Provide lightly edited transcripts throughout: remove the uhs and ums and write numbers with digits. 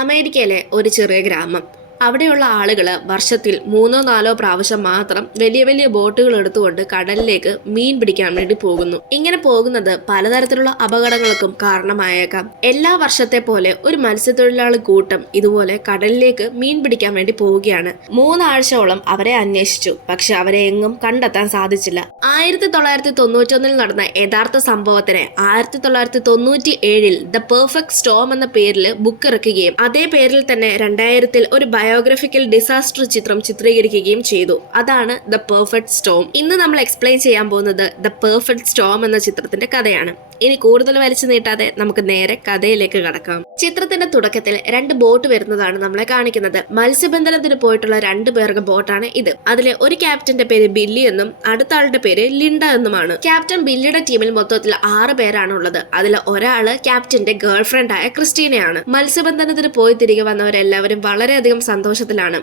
അമേരിക്കയിലെ ഒരു ചെറിയ ഗ്രാമം. അവിടെയുള്ള ആളുകൾ വർഷത്തിൽ 3-4 പ്രാവശ്യം മാത്രം വലിയ വലിയ ബോട്ടുകൾ എടുത്തുകൊണ്ട് കടലിലേക്ക് മീൻ പിടിക്കാൻ വേണ്ടി പോകുന്നു. ഇങ്ങനെ പോകുന്നത് പലതരത്തിലുള്ള അപകടങ്ങൾക്കും കാരണമായേക്കാം. എല്ലാ വർഷത്തെ പോലെ ഒരു മത്സ്യത്തൊഴിലാളി കൂട്ടം ഇതുപോലെ കടലിലേക്ക് മീൻ പിടിക്കാൻ വേണ്ടി പോവുകയാണ്. 3 ആഴ്ചയോളം അവരെ അന്വേഷിച്ചു, പക്ഷെ അവരെ എങ്ങും കണ്ടെത്താൻ സാധിച്ചില്ല. 1991 നടന്ന യഥാർത്ഥ സംഭവത്തിനെ 1997 ദ പെർഫെക്റ്റ് സ്റ്റോം എന്ന പേരിൽ ബുക്ക് ഇറക്കുകയും അതേ പേരിൽ തന്നെ 2000 ഒരു ബയോഗ്രഫിക്കൽ ഡിസാസ്റ്റർ ചിത്രം ചിത്രീകരിക്കുകയും ചെയ്തു. അതാണ് ദ പെർഫെക്റ്റ് സ്റ്റോം. ഇന്ന് നമ്മൾ എക്സ്പ്ലെയിൻ ചെയ്യാൻ പോകുന്നത് ദ പെർഫെക്റ്റ് സ്റ്റോം എന്ന ചിത്രത്തിന്റെ കഥയാണ്. ഇനി കൂടുതൽ വലിച്ചു നീട്ടാതെ നമുക്ക് നേരെ കഥയിലേക്ക് കടക്കാം. ചിത്രത്തിന്റെ തുടക്കത്തിൽ 2 ബോട്ട് വരുന്നതാണ് നമ്മളെ കാണിക്കുന്നത്. മത്സ്യബന്ധനത്തിന് പോയിട്ടുള്ള 2 പേരുടെ ബോട്ടാണ് ഇത്. അതിലെ ഒരു ക്യാപ്റ്റന്റെ പേര് ബില്ലി എന്നും അടുത്ത ആളുടെ പേര് ലിൻഡ എന്നുമാണ്. ക്യാപ്റ്റൻ ബില്ലിയുടെ ടീമിൽ മൊത്തത്തിൽ 6 പേരാണ് ഉള്ളത്. അതിൽ ഒരാള് ക്യാപ്റ്റന്റെ ഗേൾ ഫ്രണ്ട് ആയ ക്രിസ്റ്റീനയാണ്. മത്സ്യബന്ധനത്തിന് പോയി തിരികെ വന്നവരെല്ലാവരും വളരെയധികം സന്തോഷത്തിലാണ്.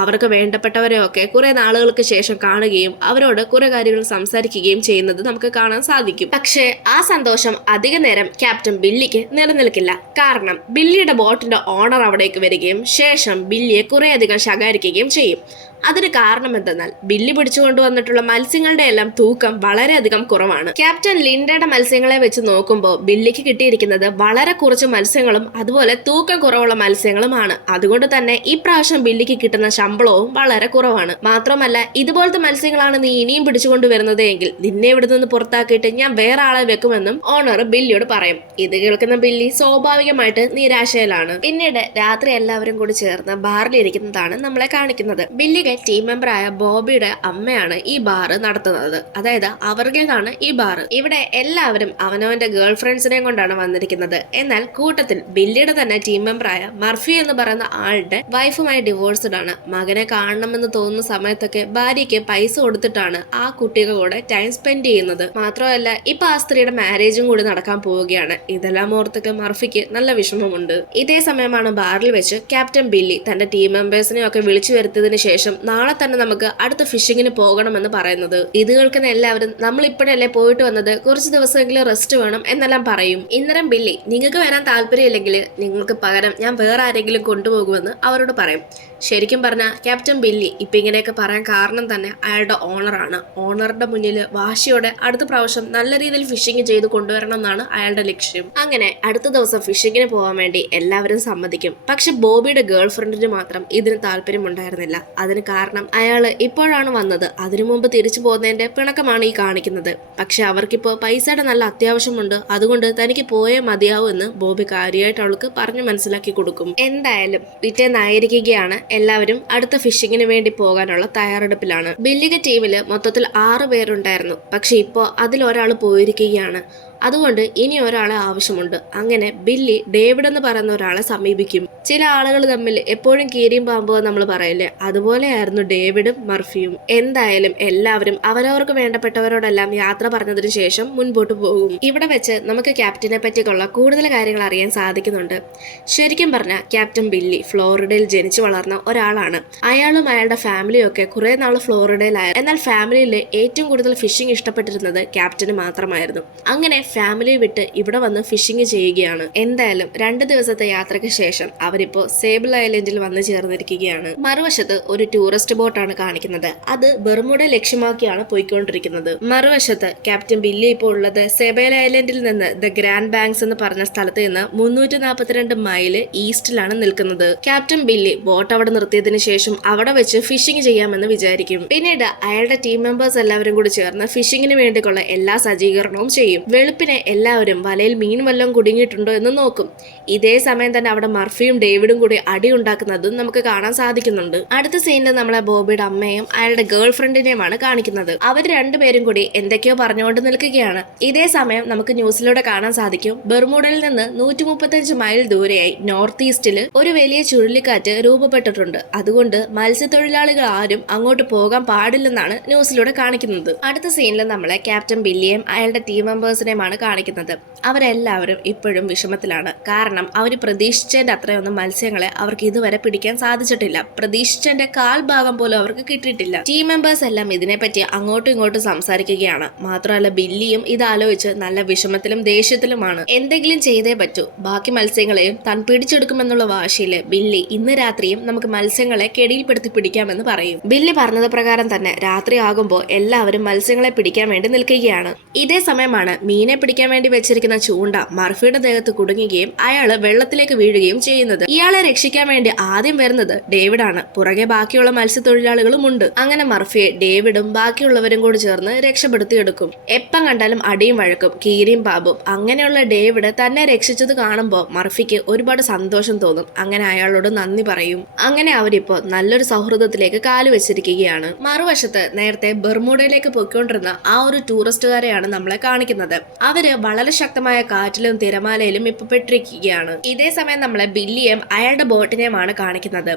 അവർക്ക് വേണ്ടപ്പെട്ടവരെയൊക്കെ കുറെ നാളുകൾക്ക് ശേഷം കാണുകയും അവരോട് കുറെ കാര്യങ്ങൾ സംസാരിക്കുകയും ചെയ്യുന്നത് നമുക്ക് കാണാൻ സാധിക്കും. പക്ഷേ ആ സന്തോഷം അധിക നേരം ക്യാപ്റ്റൻ ബില്ലിക്ക് നിലനിൽക്കില്ല. കാരണം ബില്ലിയുടെ ബോട്ടിന്റെ ഓണർ അവിടേക്ക് വരികയും ശേഷം ബില്ലിയെ കുറേയധികം ശകാരിക്കുകയും ചെയ്യും. അതിന് കാരണം എന്തെന്നാൽ ബില്ലി പിടിച്ചുകൊണ്ടുവന്നിട്ടുള്ള മത്സ്യങ്ങളുടെ എല്ലാം തൂക്കം വളരെയധികം കുറവാണ്. ക്യാപ്റ്റൻ ലിൻഡയുടെ മത്സ്യങ്ങളെ വെച്ച് നോക്കുമ്പോൾ ബില്ലിക്ക് കിട്ടിയിരിക്കുന്നത് വളരെ കുറച്ച് മത്സ്യങ്ങളും അതുപോലെ തൂക്കം കുറവുള്ള മത്സ്യങ്ങളുമാണ്. അതുകൊണ്ട് തന്നെ ഈ പ്രാവശ്യം ബില്ലിക്ക് കിട്ടുന്ന ശമ്പളവും വളരെ കുറവാണ്. മാത്രമല്ല, ഇതുപോലത്തെ മത്സ്യങ്ങളാണ് നീ ഇനിയും പിടിച്ചുകൊണ്ടുവരുന്നത് എങ്കിൽ നിന്നെ ഇവിടെ നിന്ന് പുറത്താക്കിയിട്ട് ഞാൻ വേറെ ആളെ വെക്കുമെന്നും ഓണർ ബില്ലിയോട് പറയും. ഇത് കേൾക്കുന്ന ബില്ലി സ്വാഭാവികമായിട്ട് നിരാശയിലാണ്. പിന്നീട് രാത്രി എല്ലാവരും കൂടി ചേർന്ന് ബാറിലിരിക്കുന്നതാണ് നമ്മളെ കാണിക്കുന്നത്. ബില്ലി ടീം മെമ്പറായ ബോബിയുടെ അമ്മയാണ് ഈ ബാർ നടത്തുന്നത്. അതായത് അവർഗേതാണ് ഈ ബാർ. ഇവിടെ എല്ലാവരും അവനവന്റെ ഗേൾ ഫ്രണ്ട്സിനെയും കൊണ്ടാണ് വന്നിരിക്കുന്നത്. എന്നാൽ കൂട്ടത്തിൽ ബില്ലിയുടെ തന്നെ ടീം മെമ്പറായ മർഫി എന്ന് പറയുന്ന ആളുടെ വൈഫുമായി ഡിവോഴ്സ്ഡ് ആണ്. മകനെ കാണണമെന്ന് തോന്നുന്ന സമയത്തൊക്കെ ഭാര്യയ്ക്ക് പൈസ കൊടുത്തിട്ടാണ് ആ കുട്ടികളുടെ കൂടെ ടൈം സ്പെൻഡ് ചെയ്യുന്നത്. മാത്രമല്ല, ഇപ്പൊ ആ സ്ത്രീയുടെ മാരേജും കൂടി നടക്കാൻ പോവുകയാണ്. ഇതെല്ലാം ഓർത്തൊക്കെ മർഫിക്ക് നല്ല വിഷമമുണ്ട്. ഇതേ സമയമാണ് ബാറിൽ വെച്ച് ക്യാപ്റ്റൻ ബില്ലി തന്റെ ടീം മെമ്പേഴ്സിനെ ഒക്കെ വിളിച്ചു വരുത്തിയതിനു ശേഷം നാളെ തന്നെ നമുക്ക് അടുത്ത ഫിഷിങ്ങിന് പോകണമെന്ന് പറയുന്നത്. ഇത് കേൾക്കുന്ന എല്ലാവരും നമ്മൾ ഇപ്പോഴല്ലേ പോയിട്ട് വന്നത്, കുറച്ച് ദിവസമെങ്കിലും റെസ്റ്റ് വേണം എന്നെല്ലാം പറയും. ഇന്നരം ബില്ലി നിങ്ങൾക്ക് വരാൻ താല്പര്യമില്ലെങ്കിൽ നിങ്ങൾക്ക് പകരം ഞാൻ വേറെ ആരെങ്കിലും കൊണ്ടുപോകുമെന്ന് അവരോട് പറയും. ശരിക്കും പറഞ്ഞാൽ ക്യാപ്റ്റൻ ബില്ലി ഇപ്പൊ ഇങ്ങനെയൊക്കെ പറയാൻ കാരണം തന്നെ അയാളുടെ ഓണറാണ്. ഓണറുടെ മുന്നിൽ വാശിയോടെ അടുത്ത പ്രാവശ്യം നല്ല രീതിയിൽ ഫിഷിങ് ചെയ്ത് കൊണ്ടുവരണം എന്നാണ് അയാളുടെ ലക്ഷ്യം. അങ്ങനെ അടുത്ത ദിവസം ഫിഷിങ്ങിന് പോകാൻ വേണ്ടി എല്ലാവരും സമ്മതിക്കും. പക്ഷെ ബോബിയുടെ ഗേൾ ഫ്രണ്ടിന് മാത്രം ഇതിന് താല്പര്യമുണ്ടായിരുന്നില്ല. അതിന് കാരണം അയാള് ഇപ്പോഴാണ് വന്നത്. അതിനു മുമ്പ് തിരിച്ചു പോകുന്നതിന്റെ പിണക്കമാണ് ഈ കാണിക്കുന്നത്. പക്ഷെ അവർക്കിപ്പോ പൈസയുടെ നല്ല അത്യാവശ്യമുണ്ട്. അതുകൊണ്ട് തനിക്ക് പോയേ മതിയാവും എന്ന് ബോബി കാര്യമായിട്ട് അവൾക്ക് പറഞ്ഞു മനസ്സിലാക്കി കൊടുക്കും. എന്തായാലും പിറ്റേന്നായിരിക്കുകയാണ്. എല്ലാവരും അടുത്ത ഫിഷിങ്ങിന് വേണ്ടി പോകാനുള്ള തയ്യാറെടുപ്പിലാണ്. ബില്ലിയുടെ ടീമില് മൊത്തത്തിൽ 6 പേരുണ്ടായിരുന്നു. പക്ഷെ ഇപ്പോ അതിലൊരാൾ പോയിരിക്കുകയാണ്. അതുകൊണ്ട് ഇനി ഒരാളെ ആവശ്യമുണ്ട്. അങ്ങനെ ബില്ലി ഡേവിഡ് എന്ന് പറയുന്ന ഒരാളെ സമീപിക്കും. ചില ആളുകൾ തമ്മിൽ എപ്പോഴും കീരിയും പാമ്പോ നമ്മൾ പറയില്ലേ, അതുപോലെയായിരുന്നു ഡേവിഡും മർഫിയും. എന്തായാലും എല്ലാവരും അവരവർക്ക് വേണ്ടപ്പെട്ടവരോടെല്ലാം യാത്ര പറഞ്ഞതിനു ശേഷം മുൻപോട്ട് പോകും. ഇവിടെ വെച്ച് നമുക്ക് ക്യാപ്റ്റനെ പറ്റിയുള്ള കൂടുതൽ കാര്യങ്ങൾ അറിയാൻ സാധിക്കുന്നുണ്ട്. ശരിക്കും പറഞ്ഞാൽ ക്യാപ്റ്റൻ ബില്ലി ഫ്ലോറിഡയിൽ ജനിച്ചു വളർന്ന ഒരാളാണ്. അയാളും അയാളുടെ ഫാമിലിയും ഒക്കെ കുറെ നാൾ ഫ്ലോറിഡയിലായിരുന്നു. എന്നാൽ ഫാമിലിയിൽ ഏറ്റവും കൂടുതൽ ഫിഷിംഗ് ഇഷ്ടപ്പെട്ടിരുന്നത് ക്യാപ്റ്റന് മാത്രമായിരുന്നു. അങ്ങനെ ഫാമിലി വിട്ട് ഇവിടെ വന്ന് ഫിഷിംഗ് ചെയ്യുകയാണ്. എന്തായാലും 2 ദിവസത്തെ യാത്രയ്ക്ക് ശേഷം അവരിപ്പോ സേബിൾ ഐലൻഡിൽ വന്ന് ചേർന്നിരിക്കുകയാണ്. മറുവശത്ത് ഒരു ടൂറിസ്റ്റ് ബോട്ടാണ് കാണിക്കുന്നത്. അത് ബെർമുഡ ലക്ഷ്യമാക്കിയാണ് പോയിക്കൊണ്ടിരിക്കുന്നത്. മറുവശത്ത് ക്യാപ്റ്റൻ ബില്ലി ഇപ്പോൾ ഉള്ളത് സേബിൾ ഐലൻഡിൽ നിന്ന് ദ ഗ്രാൻഡ് ബാങ്ക്സ് എന്ന് പറഞ്ഞ സ്ഥലത്ത് നിന്ന് 342 മൈല് ഈസ്റ്റിലാണ് നിൽക്കുന്നത്. ക്യാപ്റ്റൻ ബില്ലി ബോട്ട് അവിടെ നിർത്തിയതിനു ശേഷം അവിടെ വെച്ച് ഫിഷിംഗ് ചെയ്യാമെന്ന് വിചാരിക്കും. പിന്നീട് അയാളുടെ ടീം മെമ്പേഴ്സ് എല്ലാവരും കൂടി ചേർന്ന് ഫിഷിങ്ങിന് വേണ്ടിയുള്ള എല്ലാ സജ്ജീകരണവും ചെയ്യും. വെളുപ്പിനെ എല്ലാവരും വലയിൽ മീൻ വല്ലതും കുടുങ്ങിയിട്ടുണ്ടോ എന്ന് നോക്കും. ഇതേ സമയം തന്നെ അവിടെ മർഫിയും ഡേവിഡും കൂടി അടി ഉണ്ടാക്കുന്നതും നമുക്ക് കാണാൻ സാധിക്കുന്നുണ്ട്. അടുത്ത സീനിൽ നമ്മളെ ബോബിയുടെ അമ്മയും അയാളുടെ ഗേൾ ഫ്രണ്ടിനെയുമാണ് കാണിക്കുന്നത്. അവർ 2 പേരും കൂടി എന്തൊക്കെയോ പറഞ്ഞുകൊണ്ട് നിൽക്കുകയാണ്. ഇതേ സമയം നമുക്ക് ന്യൂസിലൂടെ കാണാൻ സാധിക്കും, ബെർമുഡയിൽ നിന്ന് 135 മൈൽ ദൂരെയായി നോർത്ത് ഈസ്റ്റില് ഒരു വലിയ ചുഴലിക്കാറ്റ് രൂപപ്പെട്ടിട്ടുണ്ട്. അതുകൊണ്ട് മത്സ്യത്തൊഴിലാളികൾ ആരും അങ്ങോട്ട് പോകാൻ പാടില്ലെന്നാണ് ന്യൂസിലൂടെ കാണിക്കുന്നത്. അടുത്ത സീനിൽ നമ്മളെ ക്യാപ്റ്റൻ ബില്ലിയും അയാളുടെ ടീം മെമ്പേഴ്സിനെയും ടീമാണ് കാണിക്കുന്നത്. അവരെല്ലാവരും ഇപ്പോഴും വിഷമത്തിലാണ്. കാരണം അവർ പ്രതീക്ഷിച്ചതിന്റെ അത്രയൊന്നും മത്സ്യങ്ങളെ അവർക്ക് ഇതുവരെ പിടിക്കാൻ സാധിച്ചിട്ടില്ല. പ്രതീക്ഷിച്ചതിന്റെ കാൽഭാഗം പോലും അവർക്ക് കിട്ടിയിട്ടില്ല. ടീം മെമ്പേഴ്സ് എല്ലാം ഇതിനെപ്പറ്റി അങ്ങോട്ടും ഇങ്ങോട്ടും സംസാരിക്കുകയാണ്. മാത്രമല്ല ബില്ലിയും ഇതാലോചിച്ച് നല്ല വിഷമത്തിലും ദേഷ്യത്തിലുമാണ്. എന്തെങ്കിലും ചെയ്തേ പറ്റൂ, ബാക്കി മത്സ്യങ്ങളെയും താൻ പിടിച്ചെടുക്കുമെന്നുള്ള വാശിയില് ബില്ലി ഇന്ന് രാത്രിയും നമുക്ക് മത്സ്യങ്ങളെ കെടിയിൽപ്പെടുത്തി പിടിക്കാമെന്ന് പറയും. ബില്ലി പറഞ്ഞത് പ്രകാരം തന്നെ രാത്രി ആകുമ്പോൾ എല്ലാവരും മത്സ്യങ്ങളെ പിടിക്കാൻ വേണ്ടി നിൽക്കുകയാണ്. ഇതേ സമയമാണ് മീനെ പിടിക്കാൻ വേണ്ടി വെച്ചിരിക്കുന്ന ചൂണ്ട മർഫിയുടെ ദേഹത്ത് കുടുങ്ങുകയും അയാള് വെള്ളത്തിലേക്ക് വീഴുകയും ചെയ്യുന്നത്. ഇയാളെ രക്ഷിക്കാൻ വേണ്ടി ആദ്യം വരുന്നത് ഡേവിഡാണ്. പുറകെ ബാക്കിയുള്ള മത്സ്യത്തൊഴിലാളികളും ഉണ്ട്. അങ്ങനെ മർഫിയെ ഡേവിഡും ബാക്കിയുള്ളവരും കൂടി ചേർന്ന് രക്ഷപ്പെടുത്തിയെടുക്കും. എപ്പം കണ്ടാലും അടിയും വഴക്കും കീരിയും പാമ്പും. അങ്ങനെയുള്ള ഡേവിഡ് തന്നെ രക്ഷിച്ചത് കാണുമ്പോൾ മർഫിക്ക് ഒരുപാട് സന്തോഷം തോന്നും. അങ്ങനെ അയാളോട് നന്ദി പറയും. അങ്ങനെ അവരിപ്പോ നല്ലൊരു സൗഹൃദത്തിലേക്ക് കാലുവെച്ചിരിക്കുകയാണ്. മറുവശത്ത് നേരത്തെ ബെർമുഡയിലേക്ക് പൊയ്ക്കൊണ്ടിരുന്ന ആ ഒരു ടൂറിസ്റ്റുകാരെയാണ് നമ്മളെ കാണിക്കുന്നത്. അവര് വളരെ ശക്തമായ കാറ്റിലും തിരമാലയിലും ഇപ്പൊ പെട്ടിരിക്കുകയാണ്. ഇതേ സമയം നമ്മളെ ബില്ലിയെയും അയാളുടെ ബോട്ടിനെയുമാണ് കാണിക്കുന്നത്.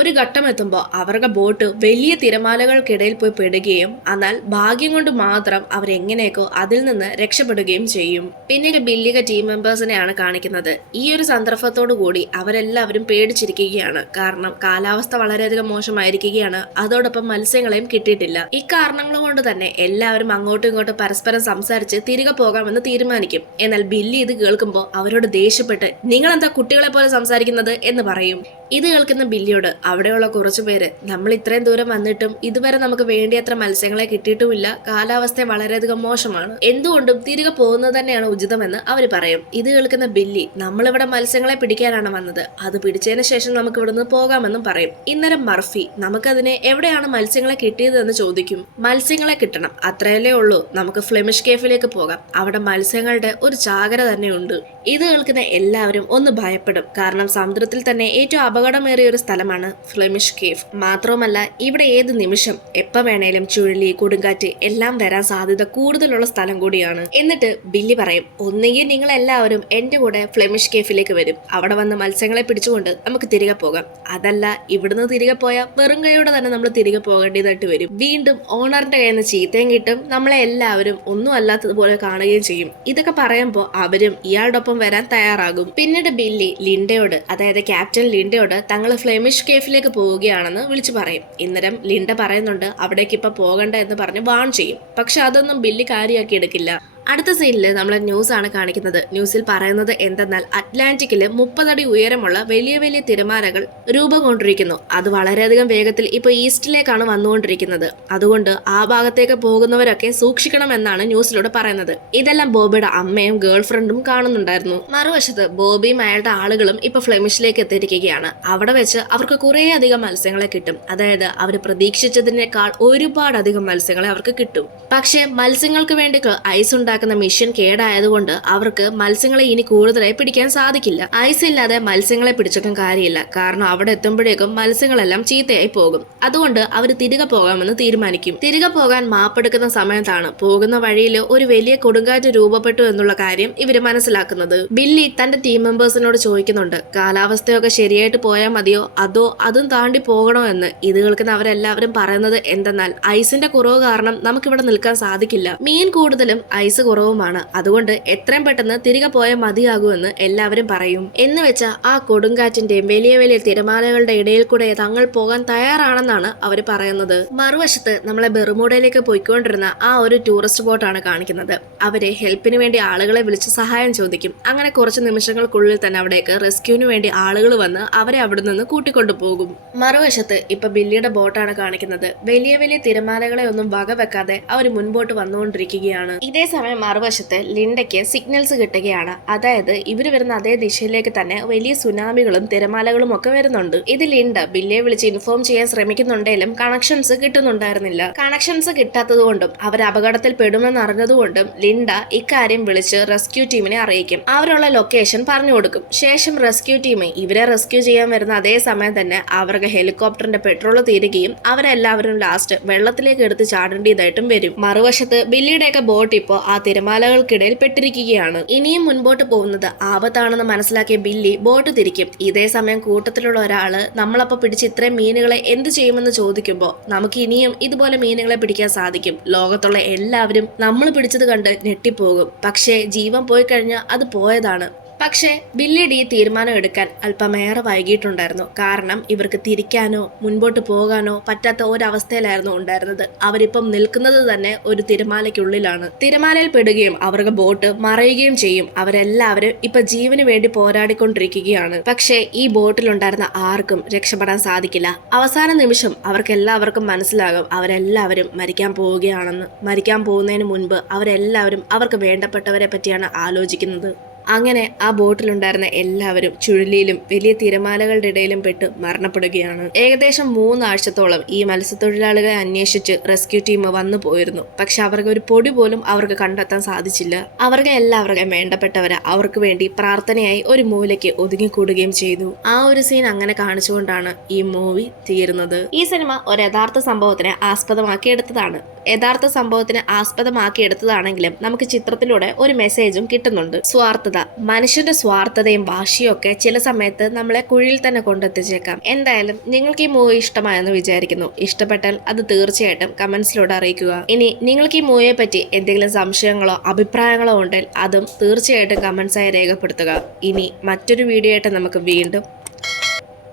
ഒരു ഘട്ടം എത്തുമ്പോൾ അവരുടെ ബോട്ട് വലിയ തിരമാലകൾക്കിടയിൽ പോയി പെടുകയും എന്നാൽ ഭാഗ്യം കൊണ്ട് മാത്രം അവരെങ്ങനെയൊക്കെ അതിൽ നിന്ന് രക്ഷപ്പെടുകയും ചെയ്യും. പിന്നീട് ബില്ലിയുടെ ടീം മെമ്പേഴ്സിനെയാണ് കാണിക്കുന്നത്. ഈ ഒരു സന്ദർഭത്തോടു കൂടി അവരെല്ലാവരും പേടിച്ചിരിക്കുകയാണ്. കാരണം കാലാവസ്ഥ വളരെയധികം മോശമായിരിക്കുകയാണ്. അതോടൊപ്പം മത്സ്യങ്ങളെയും കിട്ടിയിട്ടില്ല. ഇക്കാരണങ്ങൾ കൊണ്ട് തന്നെ എല്ലാവരും അങ്ങോട്ടും ഇങ്ങോട്ടും പരസ്പരം സംസാരിച്ച് തിരികെ പോകാമെന്ന് തീരുമാനിക്കും. എന്നാൽ ബില്ലി ഇത് കേൾക്കുമ്പോൾ അവരോട് ദേഷ്യപ്പെട്ട് നിങ്ങളെന്താ കുട്ടികളെ പോലെ സംസാരിക്കുന്നത് എന്ന് പറയും. ഇത് കേൾക്കുന്ന ബില്ലിയോട് അവിടെയുള്ള കുറച്ചു പേര് നമ്മൾ ഇത്രയും ദൂരം വന്നിട്ടും ഇതുവരെ നമുക്ക് വേണ്ടിയത്ര മത്സ്യങ്ങളെ കിട്ടിയിട്ടുമില്ല, കാലാവസ്ഥ വളരെയധികം മോശമാണ്, എന്തുകൊണ്ടും തിരികെ പോകുന്നത് തന്നെയാണ് ഉചിതമെന്ന് അവർ പറയും. ഇത് കേൾക്കുന്ന ബില്ലി നമ്മളിവിടെ മത്സ്യങ്ങളെ പിടിക്കാനാണ് വന്നത്, അത് പിടിച്ചതിന് ശേഷം നമുക്ക് ഇവിടുന്ന് പോകാമെന്നും പറയും. ഇന്നരം മർഫി നമുക്കതിനെ എവിടെയാണ് മത്സ്യങ്ങളെ കിട്ടിയതെന്ന് ചോദിക്കും. മത്സ്യങ്ങളെ കിട്ടണം, അത്രയല്ലേ ഉള്ളൂ, നമുക്ക് ഫ്ലെമിഷ് കേഫിലേക്ക് പോകാം, അവിടെ മത്സ്യങ്ങളുടെ ഒരു ചാകര തന്നെയുണ്ട്. ഇത് കേൾക്കുന്ന എല്ലാവരും ഒന്ന് ഭയപ്പെടും. കാരണം സമുദ്രത്തിൽ തന്നെ ഏറ്റവും അപകടമേറിയ ഒരു സ്ഥലമാണ് ഫ്ലെമിഷ് കേവ്. മാത്രവുമല്ല ഇവിടെ ഏത് നിമിഷം എപ്പ വേണേലും ചുഴലി കൊടുങ്കാറ്റ് എല്ലാം വരാൻ സാധ്യത കൂടുതലുള്ള സ്ഥലം കൂടിയാണ്. എന്നിട്ട് ബില്ലി പറയും ഒന്നുകിൽ നിങ്ങൾ എല്ലാവരും എന്റെ കൂടെ ഫ്ലെമിഷ് കേഫിലേക്ക് വരും, അവിടെ വന്ന് മത്സ്യങ്ങളെ പിടിച്ചുകൊണ്ട് നമുക്ക് തിരികെ പോകാം, അതല്ല ഇവിടുന്ന് തിരികെ പോയാൽ വെറും കൈയോടെ തന്നെ നമ്മൾ തിരികെ പോകേണ്ടതായിട്ട് വരും. വീണ്ടും ഓണറിന്റെ കയ്യിൽ നിന്ന് ചീത്തയും കിട്ടും, നമ്മളെ എല്ലാവരും ഒന്നും അല്ലാത്തതുപോലെ കാണുകയും ചെയ്യും. ഇതൊക്കെ പറയുമ്പോൾ അവരും ഇയാളുടെ ഒപ്പം വരാൻ തയ്യാറാകും. പിന്നീട് ബില്ലി ലിൻഡയോട് അതായത് ക്യാപ്റ്റൻ ലിൻഡയോട് തങ്ങൾ ഫ്ലെമിഷ് കേഫിലേക്ക് പോവുകയാണെന്ന് വിളിച്ചു പറയും. ഇന്നരം ലിൻഡ പറയുന്നുണ്ട് അവിടേക്ക് ഇപ്പൊ പോകണ്ട എന്ന് പറഞ്ഞ് വാൺ ചെയ്യും. പക്ഷെ അതൊന്നും ബില്ലി കാര്യമാക്കി എടുക്കില്ല. അടുത്ത സീനിൽ നമ്മൾ ന്യൂസ് ആണ് കാണിക്കുന്നത്. ന്യൂസിൽ പറയുന്നത് എന്തെന്നാൽ അറ്റ്ലാന്റിക്കില് 30 അടി ഉയരമുള്ള വലിയ വലിയ തിരമാലകൾ രൂപം കൊണ്ടിരിക്കുന്നു. അത് വളരെയധികം വേഗത്തിൽ ഇപ്പൊ ഈസ്റ്റിലേക്കാണ് വന്നുകൊണ്ടിരിക്കുന്നത്. അതുകൊണ്ട് ആ ഭാഗത്തേക്ക് പോകുന്നവരൊക്കെ സൂക്ഷിക്കണമെന്നാണ് ന്യൂസിലൂടെ പറയുന്നത്. ഇതെല്ലാം ബോബിയുടെ അമ്മയും ഗേൾ ഫ്രണ്ടും കാണുന്നുണ്ടായിരുന്നു. മറുവശത്ത് ബോബിയും അയാളുടെ ആളുകളും ഇപ്പൊ ഫ്ലെമിഷിലേക്ക് എത്തിയിരിക്കുകയാണ്. അവിടെ വെച്ച് അവർക്ക് കുറേ അധികം മത്സ്യങ്ങളെ കിട്ടും. അതായത് അവർ പ്രതീക്ഷിച്ചതിനേക്കാൾ ഒരുപാട് അധികം മത്സ്യങ്ങളെ അവർക്ക് കിട്ടും. പക്ഷെ മത്സ്യങ്ങൾക്ക് വേണ്ടി ഐസ് ഉണ്ടാക്കുന്ന മിഷൻ കേടായതുകൊണ്ട് അവർക്ക് മത്സ്യങ്ങളെ ഇനി കൂടുതലായി പിടിക്കാൻ സാധിക്കില്ല. ഐസ് ഇല്ലാതെ മത്സ്യങ്ങളെ പിടിച്ചേക്കാൻ കാര്യമില്ല. കാരണം അവിടെ എത്തുമ്പോഴേക്കും മത്സ്യങ്ങളെല്ലാം ചീത്തയായി പോകും. അതുകൊണ്ട് അവർ തിരികെ പോകാമെന്ന് തീരുമാനിക്കും. തിരികെ പോകാൻ മാപ്പെടുക്കുന്ന സമയത്താണ് പോകുന്ന വഴിയിൽ ഒരു വലിയ കൊടുങ്കാറ്റ് രൂപപ്പെട്ടു എന്നുള്ള കാര്യം ഇവര് മനസ്സിലാക്കുന്നത്. ബില്ലി തന്റെ ടീം മെമ്പേഴ്സിനോട് ചോദിക്കുന്നുണ്ട് കാലാവസ്ഥയൊക്കെ ശരിയായിട്ട് പോയാൽ മതിയോ അതോ അതും താണ്ടി പോകണോ എന്ന്. ഇത് കേൾക്കുന്ന അവരെല്ലാവരും പറയുന്നത് എന്തെന്നാൽ ഐസിന്റെ കുറവ് കാരണം നമുക്കിവിടെ നിൽക്കാൻ സാധിക്കില്ല, മീൻ കൂടുതലും ഐസ് കുറവുമാണ്, അതുകൊണ്ട് എത്രയും പെട്ടെന്ന് തിരികെ പോയാൽ മതിയാകുമെന്ന് എല്ലാവരും പറയും. എന്ന് വെച്ചാൽ ആ കൊടുങ്കാറ്റിന്റെയും വലിയ വലിയ തിരമാലകളുടെ ഇടയിൽ കൂടെ തങ്ങൾ പോകാൻ തയ്യാറാണെന്നാണ് അവർ പറയുന്നത്. മറുവശത്ത് നമ്മളെ ബെർമുഡയിലേക്ക് പോയിക്കൊണ്ടിരുന്ന ആ ഒരു ടൂറിസ്റ്റ് ബോട്ടാണ് കാണിക്കുന്നത്. അവര് ഹെൽപ്പിന് വേണ്ടി ആളുകളെ വിളിച്ച് സഹായം ചോദിക്കും. അങ്ങനെ കുറച്ച് നിമിഷങ്ങൾക്കുള്ളിൽ തന്നെ അവിടേക്ക് റെസ്ക്യൂവിന് വേണ്ടി ആളുകൾ വന്ന് അവരെ അവിടെ നിന്ന് കൂട്ടിക്കൊണ്ടു പോകും. മറുവശത്ത് ഇപ്പൊ ബില്ലിയുടെ ബോട്ടാണ് കാണിക്കുന്നത്. വലിയ വലിയ തിരമാലകളെ ഒന്നും വകവെക്കാതെ അവർ മുൻപോട്ട് വന്നുകൊണ്ടിരിക്കുകയാണ്. ഇതേ സമയം മറുവശത്ത് ലിൻഡയ്ക്ക് സിഗ്നൽസ് കിട്ടുകയാണ്. അതായത് ഇവര് വരുന്ന അതേ ദിശയിലേക്ക് തന്നെ വലിയ സുനാമികളും തിരമാലകളും ഒക്കെ വരുന്നുണ്ട്. ഇത് ലിൻഡ ബില്ലിയെ വിളിച്ച് ഇൻഫോം ചെയ്യാൻ ശ്രമിക്കുന്നുണ്ടെങ്കിലും കണക്ഷൻസ് കിട്ടുന്നുണ്ടായിരുന്നില്ല. കണക്ഷൻസ് കിട്ടാത്തത് കൊണ്ടും അവർ അപകടത്തിൽ പെടുമെന്ന് അറിഞ്ഞതുകൊണ്ടും ലിൻഡ ഇക്കാര്യം വിളിച്ച് റെസ്ക്യൂ ടീമിനെ അറിയിക്കും. അവരുള്ള ലൊക്കേഷൻ പറഞ്ഞു കൊടുക്കും. ശേഷം റെസ്ക്യൂ ടീം ഇവരെ റെസ്ക്യൂ ചെയ്യാൻ വരുന്ന അതേ സമയം തന്നെ അവർക്ക് ഹെലികോപ്റ്ററിന്റെ പെട്രോൾ തീരുകയും അവരെല്ലാവരും ലാസ്റ്റ് വെള്ളത്തിലേക്ക് എടുത്ത് ചാടേണ്ടതായിട്ടും വരും. മറുവശത്ത് ബില്ലിയുടെയൊക്കെ ബോട്ട് ഇപ്പോ ആ തിരമാലകൾക്കിടയിൽ പെട്ടിരിക്കുകയാണ്. ഇനിയും മുൻപോട്ട് പോകുന്നത് ആപത്താണെന്ന് മനസ്സിലാക്കിയ ബില്ലി ബോട്ട് തിരിക്കും. ഇതേ സമയം കൂട്ടത്തിലുള്ള ഒരാള് നമ്മളപ്പോ പിടിച്ച് ഇത്രയും മീനുകളെ എന്ത് ചെയ്യുമെന്ന് ചോദിക്കുമ്പോൾ നമുക്ക് ഇനിയും ഇതുപോലെ മീനുകളെ പിടിക്കാൻ സാധിക്കും. ലോകത്തുള്ള എല്ലാവരും നമ്മൾ പിടിച്ചത് കണ്ട് ഞെട്ടിപ്പോകും. പക്ഷേ ജീവൻ പോയി കഴിഞ്ഞാൽ അത് പോയതാണ്. പക്ഷേ ബില്ലിയുടെ ഈ തീരുമാനം എടുക്കാൻ അല്പമേറെ വൈകിട്ടുണ്ടായിരുന്നു. കാരണം ഇവർക്ക് തിരിക്കാനോ മുൻപോട്ട് പോകാനോ പറ്റാത്ത ഒരവസ്ഥയിലായിരുന്നു ഉണ്ടായിരുന്നത്. അവരിപ്പം നിൽക്കുന്നത് തന്നെ ഒരു തിരമാലയ്ക്കുള്ളിലാണ്. തിരമാലയിൽ പെടുകയും അവർക്ക് ബോട്ട് മറയുകയും ചെയ്യും. അവരെല്ലാവരും ഇപ്പൊ ജീവന് വേണ്ടി പോരാടിക്കൊണ്ടിരിക്കുകയാണ്. പക്ഷേ ഈ ബോട്ടിലുണ്ടായിരുന്ന ആർക്കും രക്ഷപ്പെടാൻ സാധിക്കില്ല. അവസാന നിമിഷം അവർക്കെല്ലാവർക്കും മനസ്സിലാകും അവരെല്ലാവരും മരിക്കാൻ പോവുകയാണെന്ന്. മരിക്കാൻ പോകുന്നതിന് മുൻപ് അവരെല്ലാവരും അവർക്ക് വേണ്ടപ്പെട്ടവരെ പറ്റിയാണ് ആലോചിക്കുന്നത്. അങ്ങനെ ആ ബോട്ടിലുണ്ടായിരുന്ന എല്ലാവരും ചുഴലിയിലും വലിയ തിരമാലകളുടെ ഇടയിലും പെട്ട് മരണപ്പെടുകയാണ്. ഏകദേശം 3 ആഴ്ചത്തോളം ഈ മത്സ്യത്തൊഴിലാളികളെ അന്വേഷിച്ച് റെസ്ക്യൂ ടീം വന്നു പോയിരുന്നു. പക്ഷെ അവർക്ക് ഒരു പൊടി പോലും അവർക്ക് കണ്ടെത്താൻ സാധിച്ചില്ല. അവർക്ക് എല്ലാവർക്കും വേണ്ടപ്പെട്ടവരെ അവർക്ക് വേണ്ടി പ്രാർത്ഥനയായി ഒരു മൂലയ്ക്ക് ഒതുങ്ങിക്കൂടുകയും ചെയ്തു. ആ ഒരു സീൻ അങ്ങനെ കാണിച്ചുകൊണ്ടാണ് ഈ മൂവി തീരുന്നത്. ഈ സിനിമ ഒരു യഥാർത്ഥ സംഭവത്തിനെ ആസ്പദമാക്കി എടുത്തതാണ്. യഥാർത്ഥ സംഭവത്തിന് ആസ്പദമാക്കി എടുത്തതാണെങ്കിലും നമുക്ക് ചിത്രത്തിലൂടെ ഒരു മെസ്സേജും കിട്ടുന്നുണ്ട്. സ്വാർത്ഥത, മനുഷ്യന്റെ സ്വാർത്ഥതയും വാശിയും ഒക്കെ ചില സമയത്ത് നമ്മളെ കുഴിയിൽ തന്നെ കൊണ്ടെത്തിച്ചേക്കാം. എന്തായാലും നിങ്ങൾക്ക് ഈ മൂവി ഇഷ്ടമായെന്ന് വിചാരിക്കുന്നു. ഇഷ്ടപ്പെട്ടാൽ അത് തീർച്ചയായിട്ടും കമന്റ്സിലൂടെ അറിയിക്കുക. ഇനി നിങ്ങൾക്ക് ഈ മൂവിയെ പറ്റി എന്തെങ്കിലും സംശയങ്ങളോ അഭിപ്രായങ്ങളോ ഉണ്ടെങ്കിൽ അതും തീർച്ചയായിട്ടും കമന്റ്സായി രേഖപ്പെടുത്തുക. ഇനി മറ്റൊരു വീഡിയോ ആയിട്ട് നമുക്ക് വീണ്ടും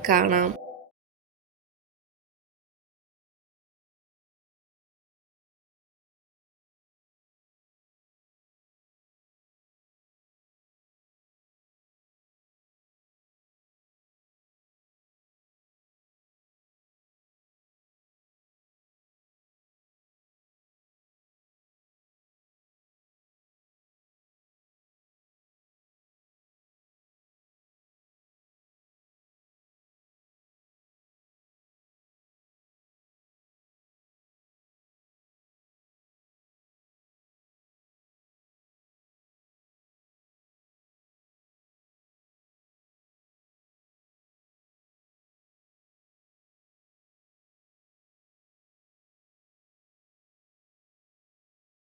കാണാം.